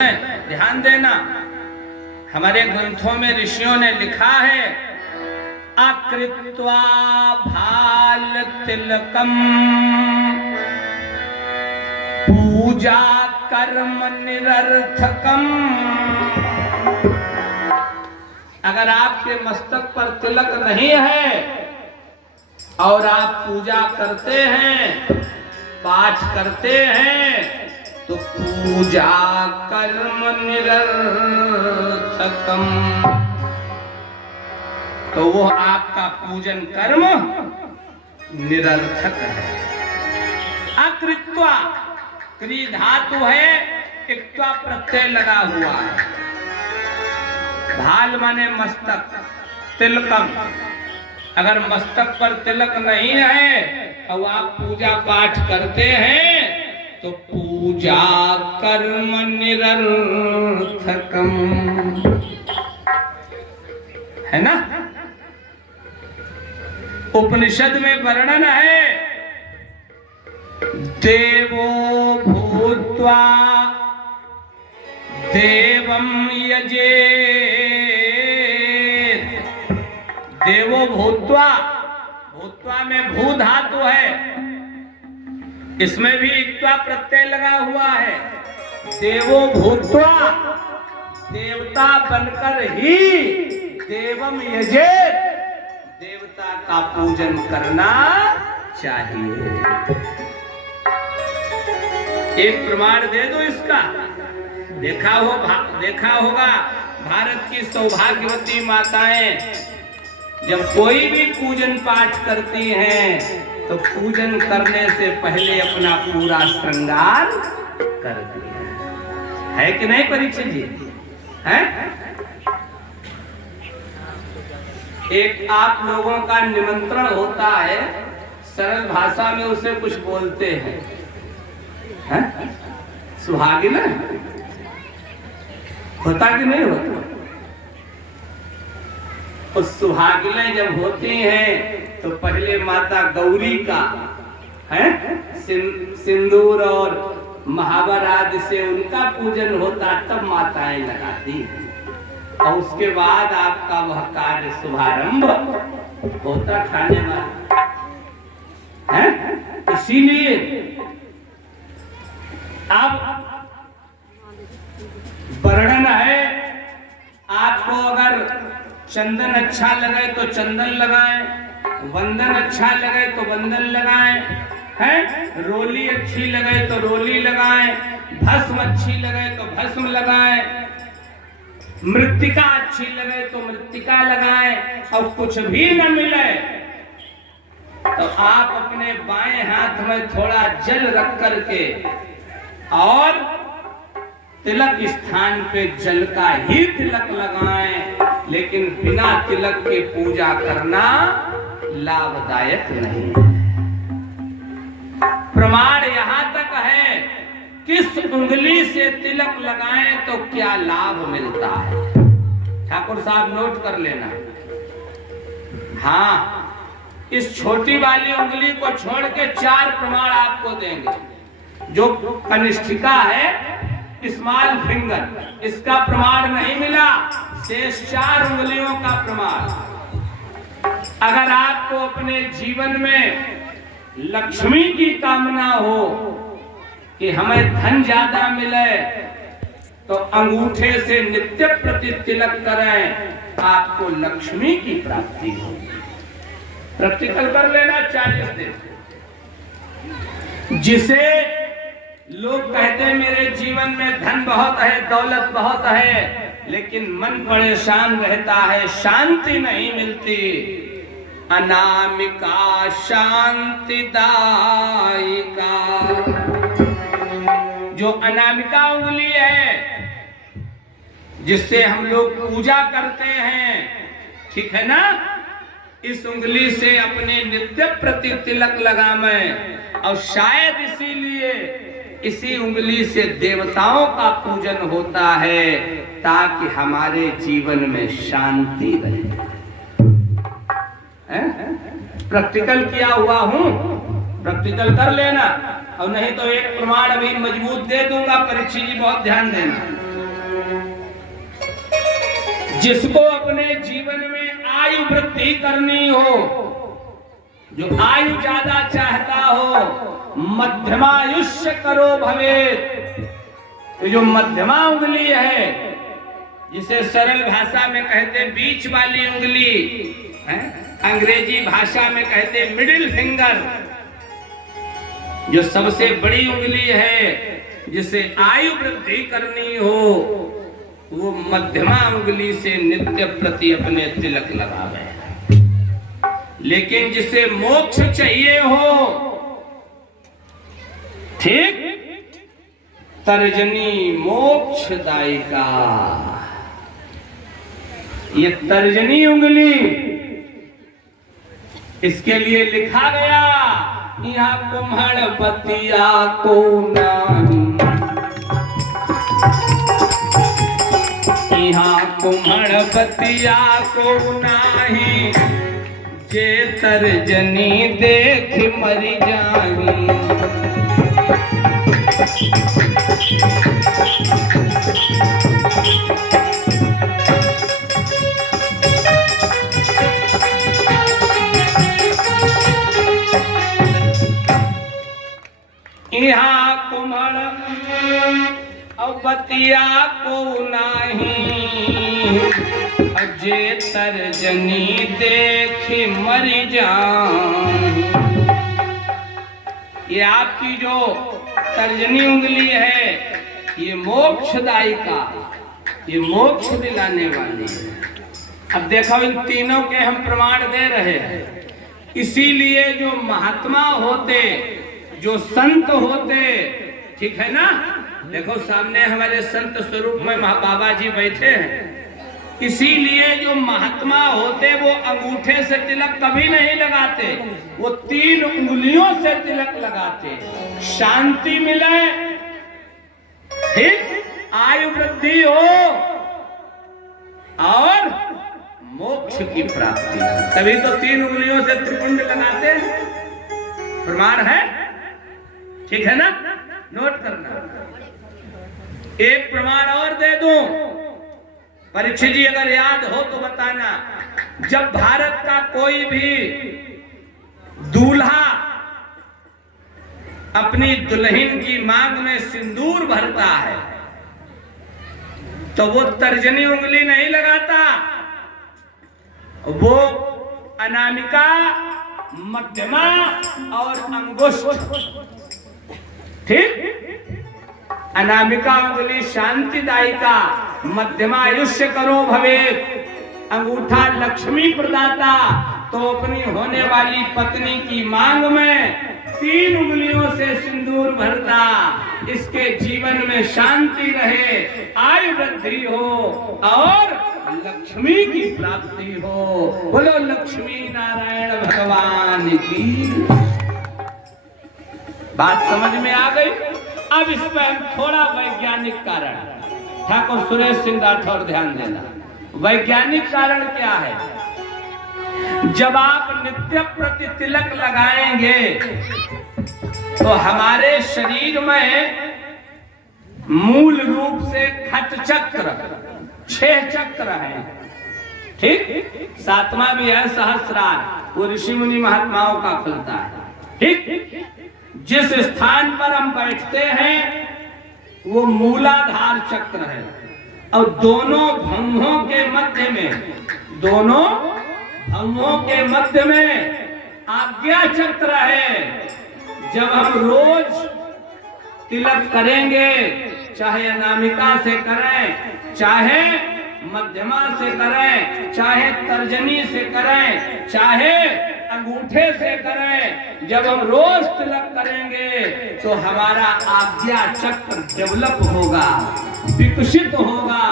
ध्यान देना, हमारे ग्रंथों में ऋषियों ने लिखा है अकृत्वा भाल तिलकम पूजा कर्म निरर्थकम। अगर आपके मस्तक पर तिलक नहीं है और आप पूजा करते हैं, पाठ करते हैं, तो पूजा कर्म निरर्थकम, तो वो आपका पूजन कर्म निरर्थक है। अकृत्वा क्री धातु है, इक्त्वा प्रत्यय लगा हुआ है। भाल माने मस्तक, तिलकम, अगर मस्तक पर तिलक नहीं है और आप पूजा पाठ करते हैं तो पूजा कर्म निरर्थकम, है ना। उपनिषद में वर्णन है देवो भूत्वा देवं यजेत। देवो भूत्वा, भूत्वा में भू धातु है, इसमें भी इक्त्वा प्रत्यय लगा हुआ है। देवो भूत्वा, देवता बनकर ही देवम यजेत, देवता का पूजन करना चाहिए। एक प्रमाण दे दो इसका। देखा होगा भारत की सौभाग्यवती माताएं जब कोई भी पूजन पाठ करती हैं तो पूजन करने से पहले अपना पूरा श्रृंगार करती है कि नहीं परीक्षित जी? है एक आप लोगों का निमंत्रण होता है, सरल भाषा में उसे कुछ बोलते हैं, सुहागिन होता कि नहीं होता? उस सुहागिनें जब होती हैं तो पहले माता गौरी का सिंदूर और महावर आदि से उनका पूजन होता, तब माताएं लगाती हैं और उसके बाद आपका वह कार्य शुभारंभ होता खाने वाला है। इसीलिए अब वर्णन है, आपको अगर चंदन अच्छा लगे तो चंदन लगाएं, वंदन अच्छा लगे तो वंदन लगाएं, हैं? रोली अच्छी लगे तो रोली लगाएं, भस्म अच्छी लगे तो भस्म लगाएं, मृत्तिका अच्छी लगे तो मृत्तिका लगाएं, और कुछ भी न मिले तो आप अपने बाएं हाथ में थोड़ा जल रख करके और तिलक स्थान पे जल का ही तिलक लगाएं, लेकिन बिना तिलक के पूजा करना लाभदायक नहीं। प्रमाण यहाँ तक है, किस उंगली से तिलक लगाएं तो क्या लाभ मिलता है। ठाकुर साहब नोट कर लेना। हाँ, इस छोटी वाली उंगली को छोड़ के 4 प्रमाण आपको देंगे। जो कनिष्ठिका है, स्मॉल फिंगर, इसका प्रमाण नहीं मिला, शेष 4 उंगलियों का प्रमाण। अगर आपको अपने जीवन में लक्ष्मी की कामना हो कि हमें धन ज्यादा मिले तो अंगूठे से नित्य प्रति तिलक करें, आपको लक्ष्मी की प्राप्ति होगी। प्रैक्टिकल कर लेना 40 दिन। जिसे लोग कहते हैं मेरे जीवन में धन बहुत है, दौलत बहुत है, लेकिन मन परेशान रहता है, शांति नहीं मिलती। अनामिका शांतिदायिका, जो अनामिका उंगली है जिससे हम लोग पूजा करते हैं, ठीक है ना, इस उंगली से अपने नित्य प्रति तिलक लगाएं, और शायद इसीलिए इसी उंगली से देवताओं का पूजन होता है ताकि हमारे जीवन में शांति रहे। प्रैक्टिकल किया हुआ हूं, प्रैक्टिकल कर लेना। और नहीं तो एक प्रमाण अभी मजबूत दे दूंगा, परीक्षित जी बहुत ध्यान देना। जिसको अपने जीवन में आयु वृद्धि करनी हो, जो आयु ज्यादा चाहता हो, मध्यमायुष्य करो भवेत। तो जो मध्यमा उंगली है, जिसे सरल भाषा में कहते बीच वाली उंगली है, अंग्रेजी भाषा में कहते मिडिल फिंगर, जो सबसे बड़ी उंगली है, जिसे आयु वृद्धि करनी हो, वो मध्यमा उंगली से नित्य प्रति अपने तिलक लगावे। लेकिन जिसे मोक्ष चाहिए हो, ठीक, तर्जनी मोक्षदायिका, ये तर्जनी उंगली, इसके लिए लिखा गया यहाँ कुम्हड़ बतिया को नहीं, यहाँ कुम्हड़ बतिया को नाही, जे तर्जनी देख मरी जाही। यहाँ कुम्हड़ बतिया को नहीं, जे तर्जनी देख मरी जाही। ये आपकी जो तर्जनी उंगली है, ये मोक्षदायिका, ये मोक्ष दिलाने वाली है। अब देखो, इन तीनों के हम प्रमाण दे रहे हैं। इसीलिए जो महात्मा होते, जो संत होते, ठीक है ना, देखो सामने हमारे संत स्वरूप में बाबा जी बैठे हैं। इसीलिए जो महात्मा होते वो अंगूठे से तिलक कभी नहीं लगाते, वो 3 उंगलियों से तिलक लगाते। शांति मिले, ठीक, आयु वृद्धि हो और मोक्ष की प्राप्ति, तभी तो 3 उंगलियों से त्रिपुंड लगाते। प्रमाण है, ठीक है ना, नोट करना। एक प्रमाण और दे दूं, परीक्षित जी अगर याद हो तो बताना। जब भारत का कोई भी दूल्हा अपनी दुल्हन की मांग में सिंदूर भरता है, तो वो तर्जनी उंगली नहीं लगाता, वो अनामिका, मध्यमा और अंगुष्ठ, ठीक, अनामिका उंगली शांतिदायिका, मध्यमायुष्य करो भवेत, अंगूठा लक्ष्मी प्रदाता। तो अपनी होने वाली पत्नी की मांग में 3 उंगलियों से सिंदूर भरता, इसके जीवन में शांति रहे, आयु वृद्धि हो और लक्ष्मी की प्राप्ति हो। बोलो लक्ष्मी नारायण भगवान की। बात समझ में आ गई? अब इस पर थोड़ा वैज्ञानिक कारण, ठाकुर सुरेश सिंह राठौर ध्यान देना। वैज्ञानिक कारण क्या है? जब आप नित्य प्रति तिलक लगाएंगे तो हमारे शरीर में मूल रूप से खट चक्र 6 चक्र है, ठीक, 7वां भी है सहस्रार, वो ऋषि मुनि महात्माओं का खुलता है, ठीक। जिस स्थान पर हम बैठते हैं वो मूलाधार चक्र है, और दोनों भंगों के मध्य में, दोनों भंगों के मध्य में आज्ञा चक्र है। जब हम रोज तिलक करेंगे, चाहे अनामिका से करें, चाहे मध्यमा से करें, चाहे तर्जनी से करें, चाहे अंगूठे से करें, जब हम रोज तिलक करेंगे तो हमारा आज्ञा चक्र डेवलप होगा, विकसित होगा।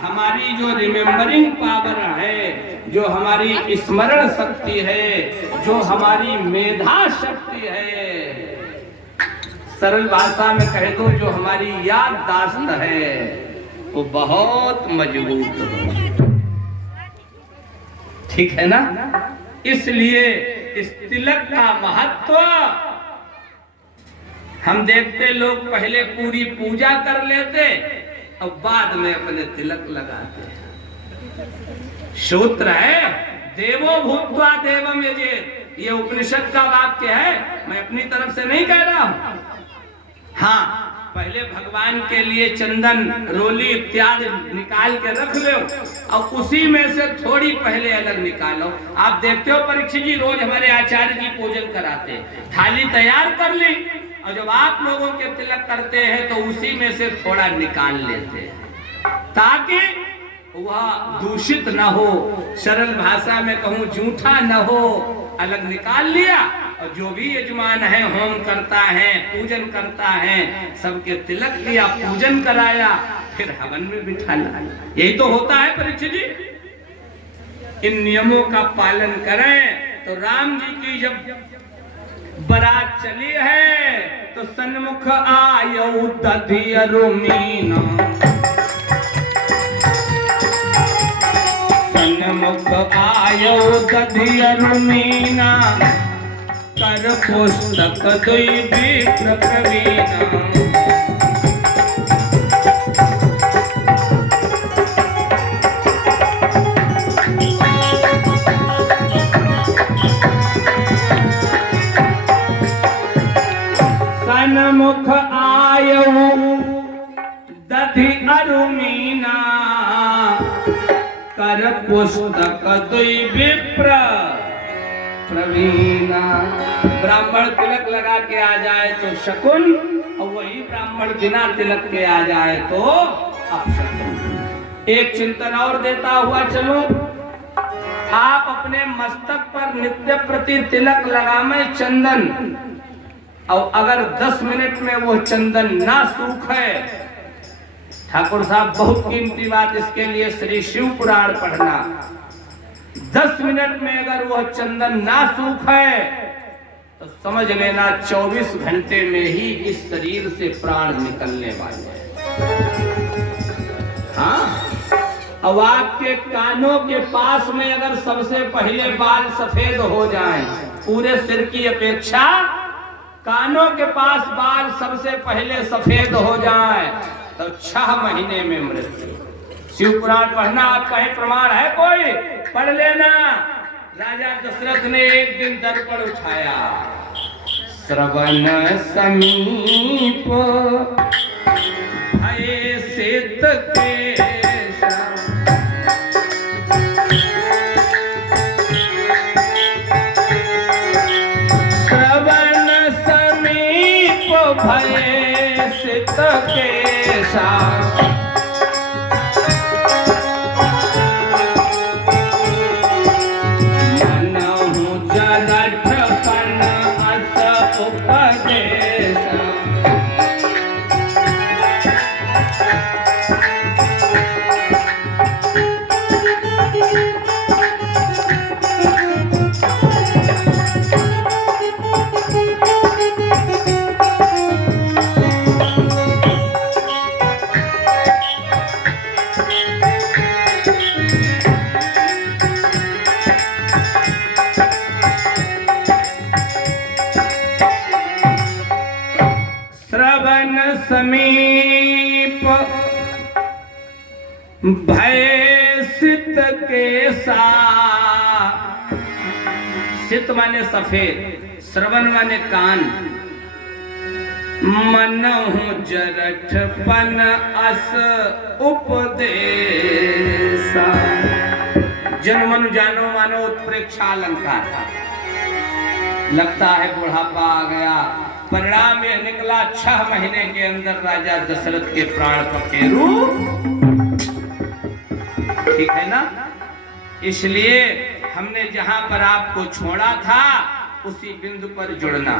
हमारी जो रिमेम्बरिंग पावर है, जो हमारी स्मरण शक्ति है, जो हमारी मेधा शक्ति है, सरल भाषा में कह दो जो हमारी याददाश्त है, वो बहुत मजबूत हो, ठीक है ना। इसलिए इस तिलक का महत्व हम देखते, लोग पहले पूरी पूजा कर लेते और बाद में अपने तिलक लगाते हैं। सूत्र है, देवो भूत्वा देवम यजेत। ये उपनिषद का वाक्य है, मैं अपनी तरफ से नहीं कह रहा हूं। हाँ, पहले भगवान के लिए चंदन, रोली इत्यादि निकाल के रख लो और उसी में से थोड़ी पहले अलग निकालो। आप देखते हो परीक्षित जी रोज हमारे आचार्य जी पूजन कराते, थाली तैयार कर ली और जब आप लोगों के तिलक करते हैं तो उसी में से थोड़ा निकाल लेते हैं ताकि वह दूषित न हो, सरल भाषा में कहूँ जूठा न हो। अलग निकाल लिया और जो भी यजमान है होम करता है, पूजन करता है, सबके तिलक दिया, पूजन कराया, फिर हवन में बिठा लाया। यही तो होता है परीक्षित जी। इन नियमों का पालन करें तो राम जी की जब बारात चली है तो सन्मुख आयो दधियरु मीना, सन्मुख आयो दधियरु मीना, कर पुस्तक दुई विप्र प्रवीणा। सन्मुख आयो दधियरु मीना, कर पुस्तक दुई विप्र प्रवीणा। ब्राह्मण तिलक लगा के आ जाए तो शकुन, और वही ब्राह्मण बिना तिलक के आ जाए तो अपशकुन। एक चिंतन और देता हुआ चलो, आप अपने मस्तक पर नित्य प्रति तिलक लगामें चंदन, और अगर 10 मिनट में वो चंदन ना सूखे, ठाकुर साहब बहुत कीमती बात, इसके लिए श्री शिव पुराण पढ़ना। 10 मिनट में अगर वह चंदन ना सूखे तो समझ लेना 24 घंटे में ही इस शरीर से प्राण निकलने वाले हैं। हाँ, अब आपके कानों के पास में अगर सबसे पहले बाल सफेद हो जाएं, पूरे सिर की अपेक्षा कानों के पास बाल सबसे पहले सफेद हो जाए तो 6 महीने में मृत्यु। शिव पुराण पढ़ना, आप कहीं प्रमाण है कोई, पढ़ लेना। राजा दशरथ ने एक दिन दर्पण उठाया, श्रवण समीप भय सित केशा, श्रवण समीप भय सित केशा, समीप भय सित केसा। सित माने सफेद, श्रवण माने कान, मनहु जरठपन अस उपदेशा। जन मनु जानो मानो उत्प्रेक्षा अलंकार। लगता है बुढ़ापा आ गया, परिणाम यह निकला 6 महीने के अंदर राजा दशरथ के प्राण पखेरु। ठीक है ना? इसलिए हमने जहां पर आपको छोड़ा था उसी बिंदु पर जुड़ना।